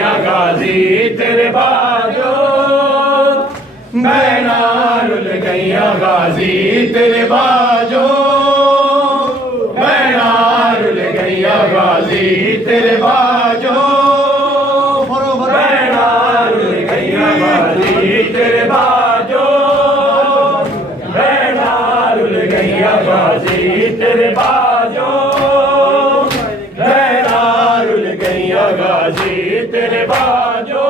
गईया गाजी तेरे बाजो बहना रुल गईया गाजी तेरे बाजो बहना रुल गईया गाजी तेरे बाजो बहना रुल गईया गाजी तेरे बाजो बहना रुल गईया गाजी तेरे बाजो बहना रुल गईया गाजी तेरे बाजो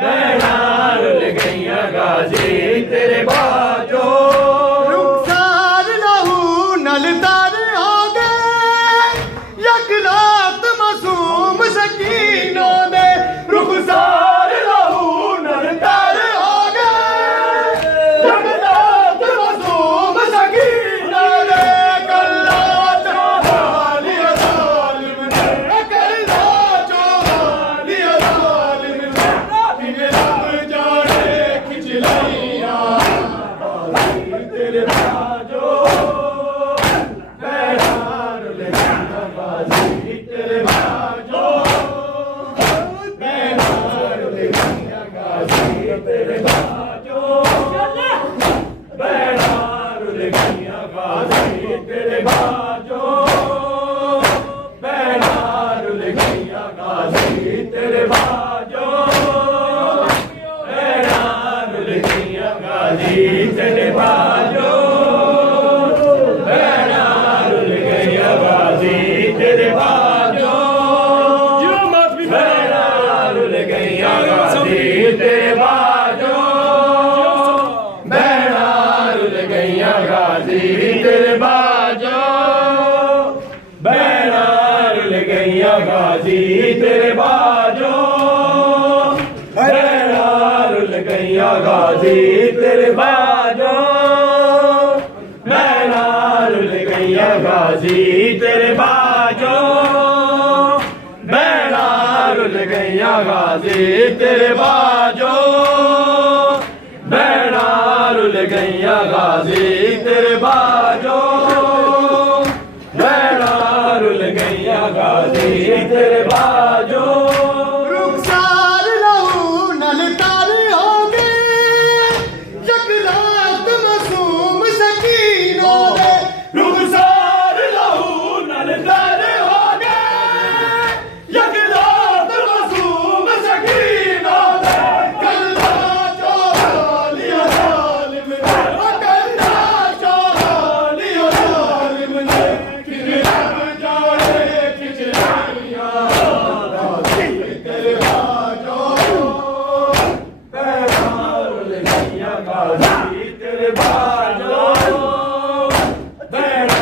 बहना रुल गईया गाजी तेरे बाजो रुखसार लहू नलदार हो गए यकलात मासूम सकीनों दे रुखसार लहू नलदार हो गए यकलात मासूम सकीनों दे कल्ला चौहालिया जालिम ने कल्ला चौहालिया जालिम ने किने रब जाने खिंच लिया तेरे बाजो बहना रुल गईया गाजी तेरे बाजो बहना रुल गईया गाजी तेरे बाजो बहना रुल गईया गाजी तेरे बाजो बहना रुल गईया गाजी तेरे बाजो बहना रुल गईया गाजी तेरे बाजो बहना रुल गईया गाजी तेरे बाजो बहना रुल गईया गाजी तेरे बाजो बहना रुल गईया गाजी तेरे बाजो बहना रुल गईया गाजी तेरे बाजो बहना रुल गईया गाजी तेरे बाजो बहना रुल गईया गाजी तेरे बाजो बहना रुल गईया गाजी तेरे बाजो बहना रुल गईया गाजी तेरे बाजो बहना रुल गईया गाजी तेरे बाजो रुखसार लहू नलदार हो गए यकलात मासूम सकीनों दे रुखसार लहू नलदार हो गए यकलात मासूम सकीनों दे कल्ला चौहालिया जालिम ने कल्ला चौहालिया जालिम ने किने रब जाने खिंच लिया तेरे बाजो बहना रुल गईया गाजी तेरे बाजो बहना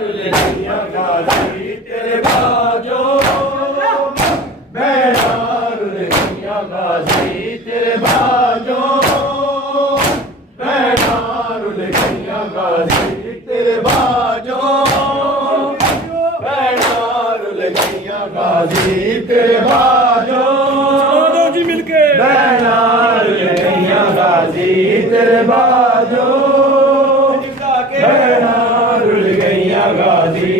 रुल गईया गाजी तेरे बाजो बहना रुल गईया गाजी तेरे बाजो बहना रुल गईया गाजी तेरे बाजो बहना रुल गईया गाजी तेरे बाजो जी मिलके बहना रुल गईया गाजी तेरे बाजो बहना रुल गईया गाजी